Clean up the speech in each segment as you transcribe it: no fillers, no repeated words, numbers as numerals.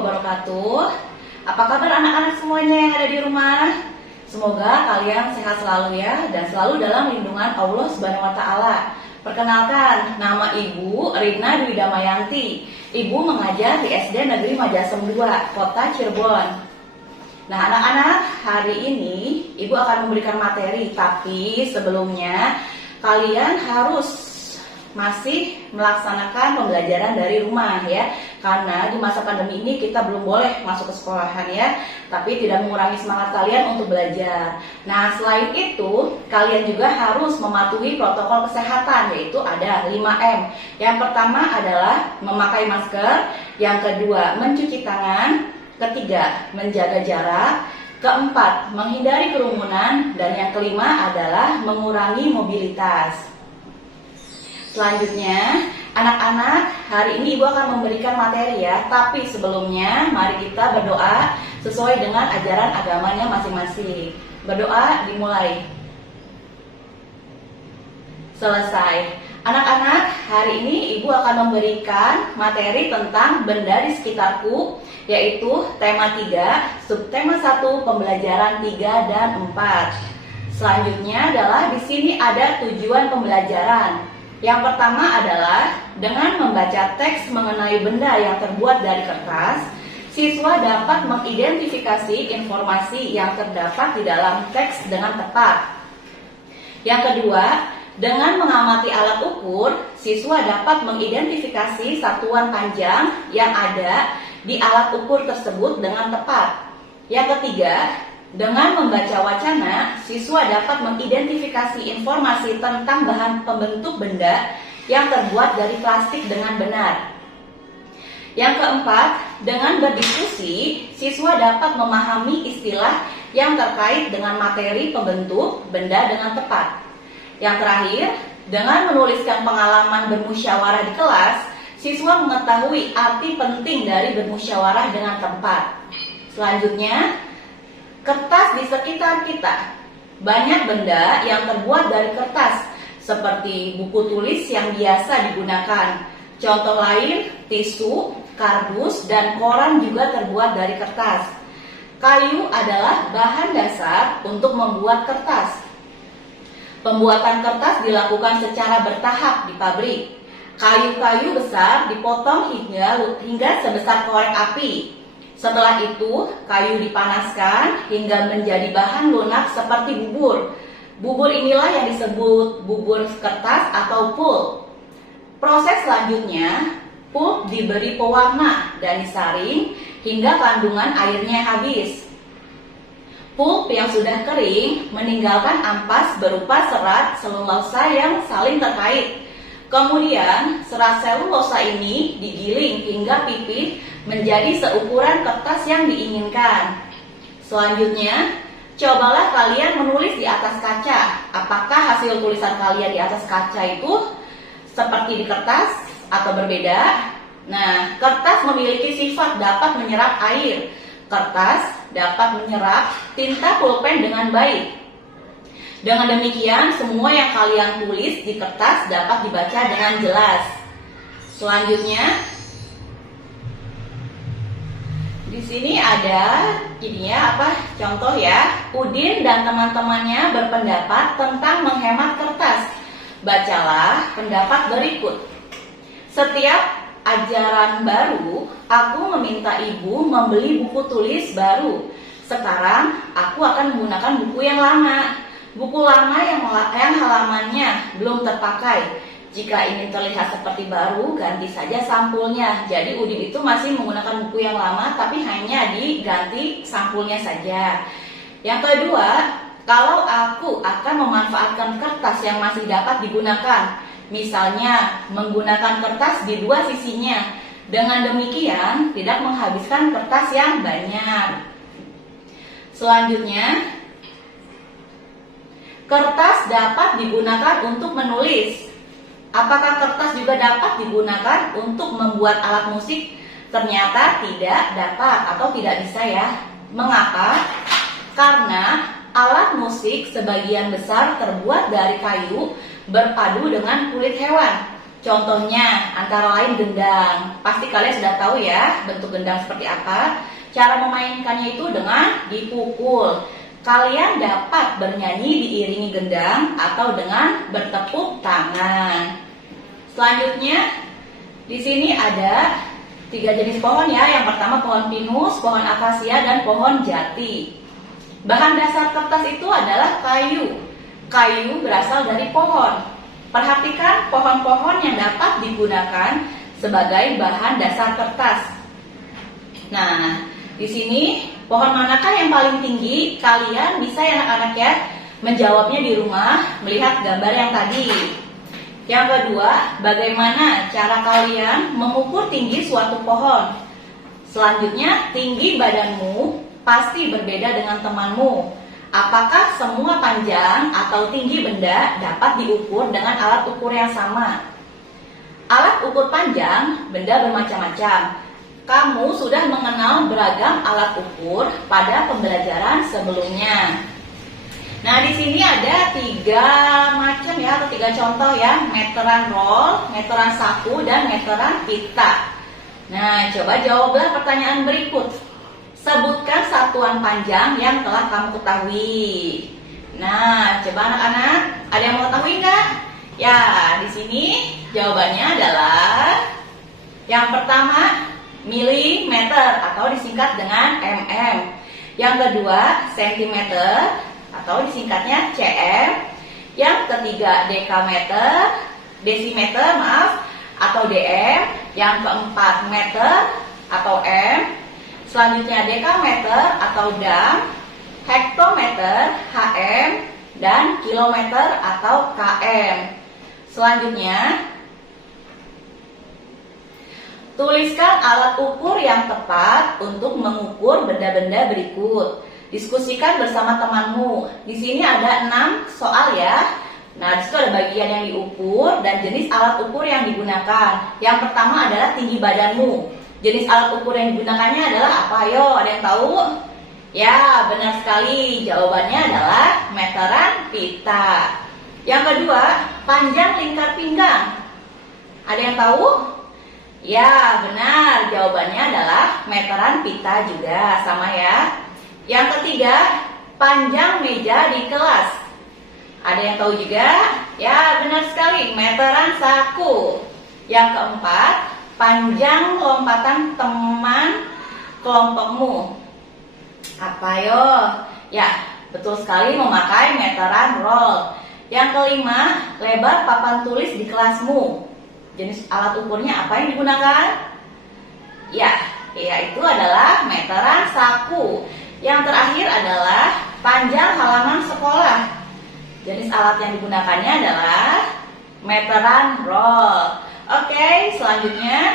wabarakatuh. Apa kabar anak-anak semuanya yang ada di rumah? Semoga kalian sehat selalu ya, dan selalu dalam lindungan Allah Subhanahu wa Ta'ala. Perkenalkan, nama Ibu Rina Dwi Damayanti. Ibu mengajar di SD Negeri Majasem 2, Kota Cirebon. Nah anak-anak, hari ini Ibu akan memberikan materi, tapi sebelumnya kalian harus masih melaksanakan pembelajaran dari rumah ya, karena di masa pandemi ini kita belum boleh masuk ke sekolahan ya, tapi tidak mengurangi semangat kalian untuk belajar. Nah selain itu kalian juga harus mematuhi protokol kesehatan, yaitu ada 5M. Yang pertama adalah memakai masker, yang kedua mencuci tangan, ketiga menjaga jarak, keempat menghindari kerumunan, dan yang kelima adalah mengurangi mobilitas. Selanjutnya, anak-anak, hari ini Ibu akan memberikan materi ya, tapi sebelumnya mari kita berdoa sesuai dengan ajaran agamanya masing-masing. Berdoa dimulai. Selesai. Anak-anak, hari ini Ibu akan memberikan materi tentang benda di sekitarku, yaitu tema 3, subtema 1, pembelajaran 3 dan 4. Selanjutnya adalah di sini ada tujuan pembelajaran. Yang pertama adalah dengan membaca teks mengenai benda yang terbuat dari kertas, siswa dapat mengidentifikasi informasi yang terdapat di dalam teks dengan tepat. Yang kedua, dengan mengamati alat ukur, siswa dapat mengidentifikasi satuan panjang yang ada di alat ukur tersebut dengan tepat. Yang ketiga, dengan membaca wacana, siswa dapat mengidentifikasi informasi tentang bahan pembentuk benda yang terbuat dari plastik dengan benar. Yang keempat, dengan berdiskusi, siswa dapat memahami istilah yang terkait dengan materi pembentuk benda dengan tepat. Yang terakhir, dengan menuliskan pengalaman bermusyawarah di kelas, siswa mengetahui arti penting dari bermusyawarah dengan tepat. Selanjutnya, kertas di sekitar kita. Banyak benda yang terbuat dari kertas, seperti buku tulis yang biasa digunakan. Contoh lain, tisu, kardus, dan koran juga terbuat dari kertas. Kayu adalah bahan dasar untuk membuat kertas. Pembuatan kertas dilakukan secara bertahap di pabrik. Kayu-kayu besar dipotong hingga sebesar korek api. Setelah itu, kayu dipanaskan hingga menjadi bahan lunak seperti bubur. Bubur inilah yang disebut bubur kertas atau pulp. Proses selanjutnya, pulp diberi pewarna dan disaring hingga kandungan airnya habis. Pulp yang sudah kering meninggalkan ampas berupa serat selulosa yang saling terkait. Kemudian, serat selulosa ini digiling hingga pipih menjadi seukuran kertas yang diinginkan. Selanjutnya, cobalah kalian menulis di atas kaca. Apakah hasil tulisan kalian di atas kaca itu seperti di kertas atau berbeda? Nah, kertas memiliki sifat dapat menyerap air. Kertas dapat menyerap tinta pulpen dengan baik. Dengan demikian, semua yang kalian tulis di kertas dapat dibaca dengan jelas. Selanjutnya, di sini ada contoh ya. Udin dan teman-temannya berpendapat tentang menghemat kertas. Bacalah pendapat berikut. Setiap ajaran baru, aku meminta ibu membeli buku tulis baru. Sekarang aku akan menggunakan buku yang lama. Buku lama yang halamannya belum terpakai. Jika ingin terlihat seperti baru, ganti saja sampulnya. Jadi Udin itu masih menggunakan buku yang lama, tapi hanya diganti sampulnya saja. Yang kedua, kalau aku akan memanfaatkan kertas yang masih dapat digunakan, misalnya menggunakan kertas di dua sisinya. Dengan demikian, tidak menghabiskan kertas yang banyak. Selanjutnya, kertas dapat digunakan untuk menulis. Apakah kertas juga dapat digunakan untuk membuat alat musik? Ternyata tidak dapat atau tidak bisa ya. Mengapa? Karena alat musik sebagian besar terbuat dari kayu berpadu dengan kulit hewan. Contohnya antara lain gendang. Pasti kalian sudah tahu ya bentuk gendang seperti apa. Cara memainkannya itu dengan dipukul. Kalian dapat bernyanyi diiringi gendang atau dengan bertepuk tangan. Selanjutnya di sini ada 3 jenis pohon ya. Yang pertama pohon pinus, pohon akasia, dan pohon jati. Bahan dasar kertas itu adalah kayu. Kayu berasal dari pohon. Perhatikan pohon-pohon yang dapat digunakan sebagai bahan dasar kertas. Nah, di sini pohon manakah yang paling tinggi? Kalian bisa ya anak-anak ya menjawabnya di rumah melihat gambar yang tadi. Yang kedua, bagaimana cara kalian mengukur tinggi suatu pohon? Selanjutnya, tinggi badanmu pasti berbeda dengan temanmu. Apakah semua panjang atau tinggi benda dapat diukur dengan alat ukur yang sama? Alat ukur panjang benda bermacam-macam. Kamu sudah mengenal beragam alat ukur pada pembelajaran sebelumnya. Nah, di sini ada 3 macam ya, atau 3 contoh ya, meteran roll, meteran saku, dan meteran pita. Nah, coba jawablah pertanyaan berikut. Sebutkan satuan panjang yang telah kamu ketahui. Nah, coba anak-anak, ada yang mau ketahui nggak? Ya, di sini jawabannya adalah yang pertama milimeter atau disingkat dengan mm. Yang kedua sentimeter atau disingkatnya cm. Yang ketiga dekameter, desimeter atau dm. Yang keempat meter atau m. Selanjutnya dekameter atau dam, hektometer hm, dan kilometer atau km. Selanjutnya tuliskan alat ukur yang tepat untuk mengukur benda-benda berikut. Diskusikan bersama temanmu. Di sini ada 6 soal ya. Nah, di situ ada bagian yang diukur dan jenis alat ukur yang digunakan. Yang pertama adalah tinggi badanmu. Jenis alat ukur yang digunakannya adalah apa? Ayo, ada yang tahu? Ya, benar sekali. Jawabannya adalah meteran pita. Yang kedua, panjang lingkar pinggang. Ada yang tahu? Ya, benar. Jawabannya adalah meteran pita juga, sama ya. Yang ketiga, panjang meja di kelas. Ada yang tahu juga? Ya, benar sekali, meteran saku. Yang keempat, panjang lompatan teman kelompokmu. Apa yo? Ya, betul sekali, memakai meteran roll. Yang kelima, lebar papan tulis di kelasmu. Jenis alat ukurnya apa yang digunakan? Ya, yaitu adalah meteran saku. Yang terakhir adalah panjang halaman sekolah. Jenis alat yang digunakannya adalah meteran roll. Oke, selanjutnya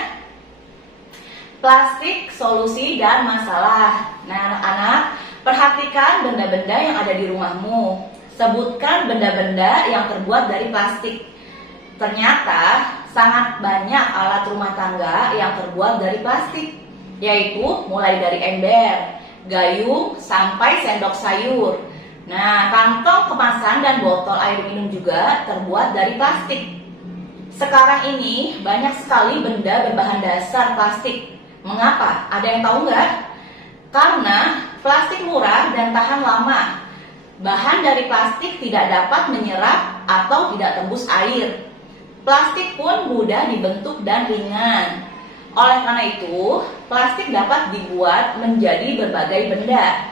plastik, solusi, dan masalah. Nah, anak-anak, perhatikan benda-benda yang ada di rumahmu. Sebutkan benda-benda yang terbuat dari plastik. Ternyata sangat banyak alat rumah tangga yang terbuat dari plastik, yaitu mulai dari ember, gayung, sampai sendok sayur. Nah, kantong kemasan dan botol air minum juga terbuat dari plastik. Sekarang ini banyak sekali benda berbahan dasar plastik. Mengapa? Ada yang tahu nggak? Karena plastik murah dan tahan lama. Bahan dari plastik tidak dapat menyerap atau tidak tembus air. Plastik pun mudah dibentuk dan ringan. Oleh karena itu, plastik dapat dibuat menjadi berbagai benda.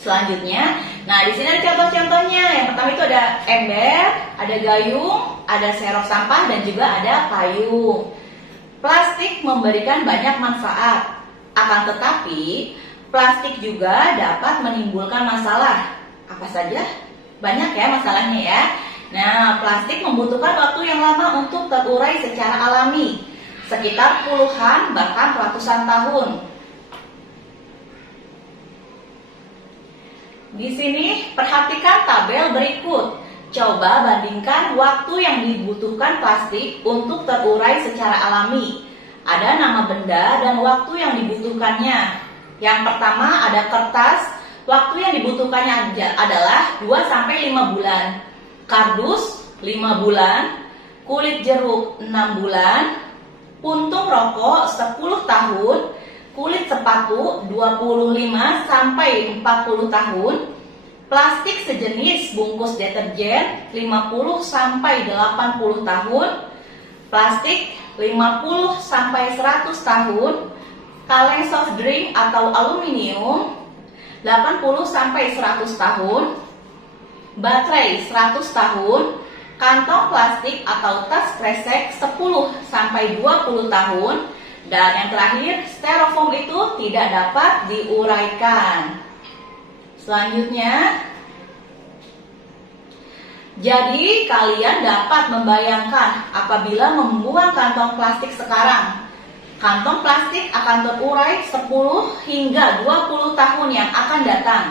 Selanjutnya, nah di sini ada contoh-contohnya. Yang pertama itu ada ember, ada gayung, ada serok sampah, dan juga ada payung. Plastik memberikan banyak manfaat. Akan tetapi, plastik juga dapat menimbulkan masalah. Apa saja? Banyak ya masalahnya ya. Nah, plastik membutuhkan waktu yang lama untuk terurai secara alami, sekitar puluhan bahkan ratusan tahun. Di sini perhatikan tabel berikut. Coba bandingkan waktu yang dibutuhkan plastik untuk terurai secara alami. Ada nama benda dan waktu yang dibutuhkannya. Yang pertama ada kertas. Waktu yang dibutuhkannya adalah 2-5 bulan. Kardus 5 bulan. kulit jeruk 6 bulan, puntung rokok 10 tahun, kulit sepatu 25 sampai 40 tahun, plastik sejenis bungkus deterjen 50 sampai 80 tahun, plastik 50 sampai 100 tahun, kaleng soft drink atau aluminium 80 sampai 100 tahun, baterai 100 tahun, kantong plastik atau tas kresek 10 sampai 20 tahun, dan yang terakhir, styrofoam itu tidak dapat diuraikan. Selanjutnya, jadi kalian dapat membayangkan apabila membuang kantong plastik sekarang, kantong plastik akan terurai 10 hingga 20 tahun yang akan datang.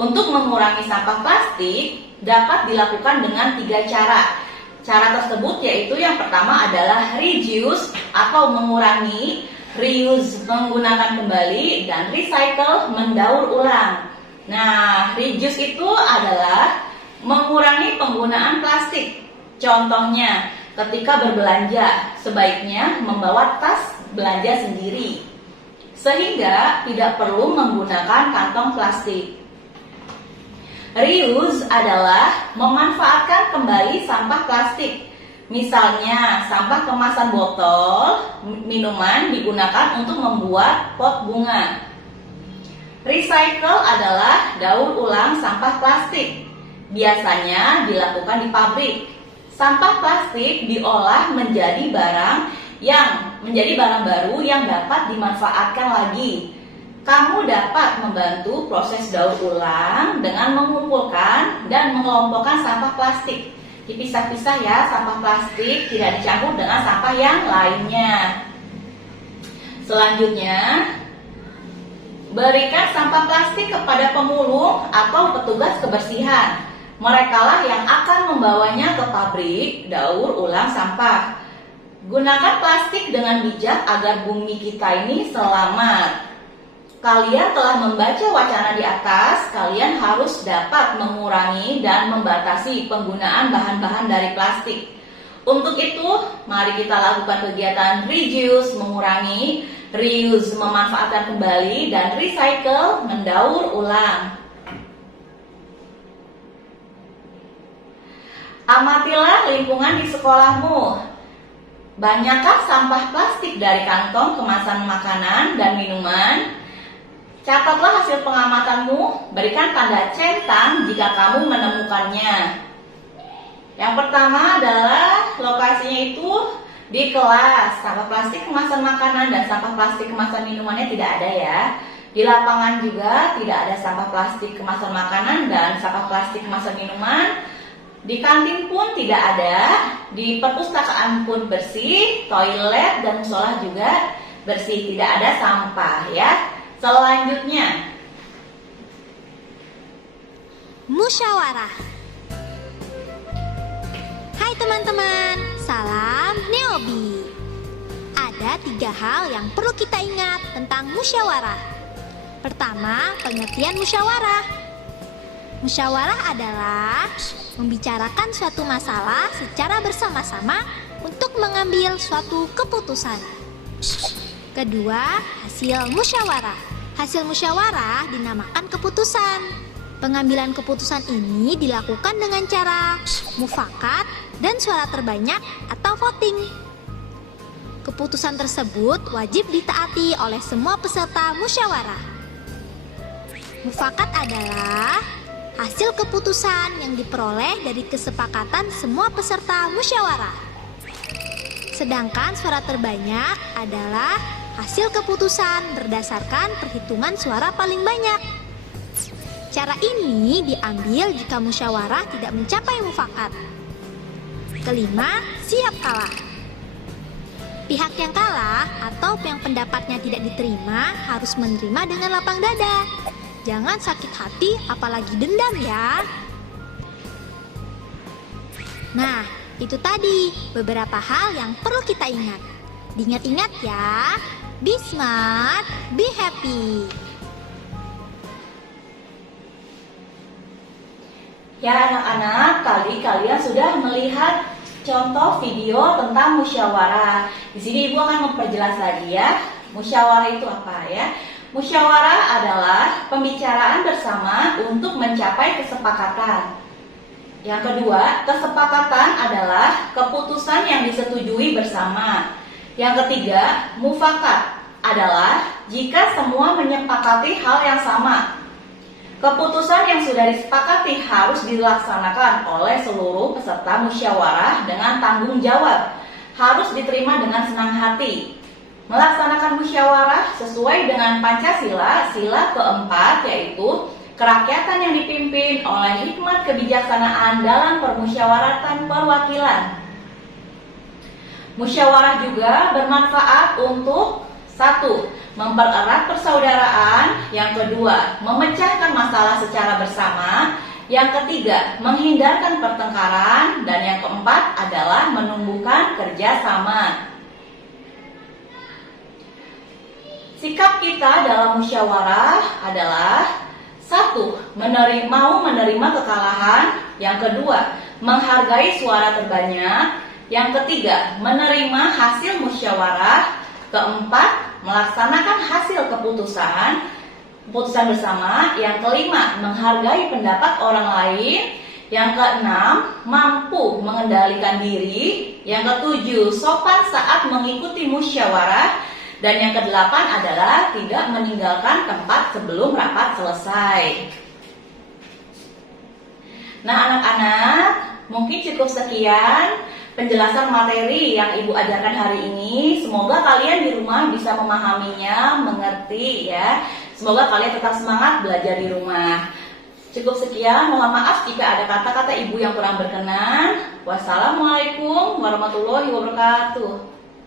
Untuk mengurangi sampah plastik dapat dilakukan dengan 3 cara. Cara tersebut yaitu yang pertama adalah reduce atau mengurangi, reuse menggunakan kembali, dan recycle mendaur ulang. Nah, reduce itu adalah mengurangi penggunaan plastik. Contohnya, ketika berbelanja, sebaiknya membawa tas belanja sendiri, sehingga tidak perlu menggunakan kantong plastik. Reuse adalah memanfaatkan kembali sampah plastik. Misalnya, sampah kemasan botol minuman digunakan untuk membuat pot bunga. Recycle adalah daur ulang sampah plastik. Biasanya dilakukan di pabrik. Sampah plastik diolah menjadi barang baru yang dapat dimanfaatkan lagi. Kamu dapat membantu proses daur ulang dengan mengumpulkan dan mengelompokkan sampah plastik. Dipisah-pisah ya, sampah plastik tidak dicampur dengan sampah yang lainnya. Selanjutnya, berikan sampah plastik kepada pemulung atau petugas kebersihan. Merekalah yang akan membawanya ke pabrik daur ulang sampah. Gunakan plastik dengan bijak agar bumi kita ini selamat. Kalian telah membaca wacana di atas, kalian harus dapat mengurangi dan membatasi penggunaan bahan-bahan dari plastik. Untuk itu, mari kita lakukan kegiatan reduce, mengurangi, reuse, memanfaatkan kembali, dan recycle, mendaur ulang. Amatilah lingkungan di sekolahmu. Banyakkah sampah plastik dari kantong kemasan makanan dan minuman? Catatlah hasil pengamatanmu, berikan tanda centang jika kamu menemukannya. Yang pertama adalah lokasinya itu di kelas. Sampah plastik kemasan makanan dan sampah plastik kemasan minumannya tidak ada ya. Di lapangan juga tidak ada sampah plastik kemasan makanan dan sampah plastik kemasan minuman. Di kantin pun tidak ada, di perpustakaan pun bersih, toilet dan musola juga bersih, tidak ada sampah ya. Selanjutnya, musyawarah. Hai teman-teman, salam Neobi. Ada 3 hal yang perlu kita ingat tentang musyawarah. Pertama, pengertian musyawarah. Musyawarah adalah membicarakan suatu masalah secara bersama-sama untuk mengambil suatu keputusan. Kedua, hasil musyawarah. Hasil musyawarah dinamakan keputusan. Pengambilan keputusan ini dilakukan dengan cara mufakat dan suara terbanyak atau voting. Keputusan tersebut wajib ditaati oleh semua peserta musyawarah. Mufakat adalah hasil keputusan yang diperoleh dari kesepakatan semua peserta musyawarah. Sedangkan suara terbanyak adalah hasil keputusan berdasarkan perhitungan suara paling banyak. Cara ini diambil jika musyawarah tidak mencapai mufakat. Kelima, siap kalah. Pihak yang kalah atau yang pendapatnya tidak diterima harus menerima dengan lapang dada. Jangan sakit hati, apalagi dendam ya. Nah, itu tadi beberapa hal yang perlu kita ingat. Diingat-ingat ya. Be smart, be happy. ya anak-anak, tadi kalian sudah melihat contoh video tentang musyawarah. Di sini Ibu akan memperjelas lagi ya, musyawarah itu apa ya? Musyawarah adalah pembicaraan bersama untuk mencapai kesepakatan. Yang kedua, kesepakatan adalah keputusan yang disetujui bersama. Yang ketiga, mufakat adalah jika semua menyepakati hal yang sama. Keputusan yang sudah disepakati harus dilaksanakan oleh seluruh peserta musyawarah dengan tanggung jawab, harus diterima dengan senang hati. Melaksanakan musyawarah sesuai dengan Pancasila, sila keempat, yaitu kerakyatan yang dipimpin oleh hikmat kebijaksanaan dalam permusyawaratan perwakilan. Musyawarah juga bermanfaat untuk 1. Mempererat persaudaraan. Yang kedua, memecahkan masalah secara bersama. Yang ketiga, menghindarkan pertengkaran. Dan yang keempat adalah menumbuhkan kerjasama. Sikap kita dalam musyawarah adalah 1. Mau menerima kekalahan. Yang kedua, menghargai suara terbanyak. Yang ketiga, menerima hasil musyawarah. Keempat, melaksanakan hasil keputusan bersama. Yang kelima, menghargai pendapat orang lain. Yang keenam, mampu mengendalikan diri. Yang ketujuh, sopan saat mengikuti musyawarah. Dan yang kedelapan adalah tidak meninggalkan tempat sebelum rapat selesai. Nah anak-anak, mungkin cukup sekian penjelasan materi yang Ibu ajarkan hari ini. Semoga kalian di rumah bisa memahaminya, mengerti ya. Semoga kalian tetap semangat belajar di rumah. Cukup sekian, mohon maaf jika ada kata-kata Ibu yang kurang berkenan. Wassalamualaikum warahmatullahi wabarakatuh.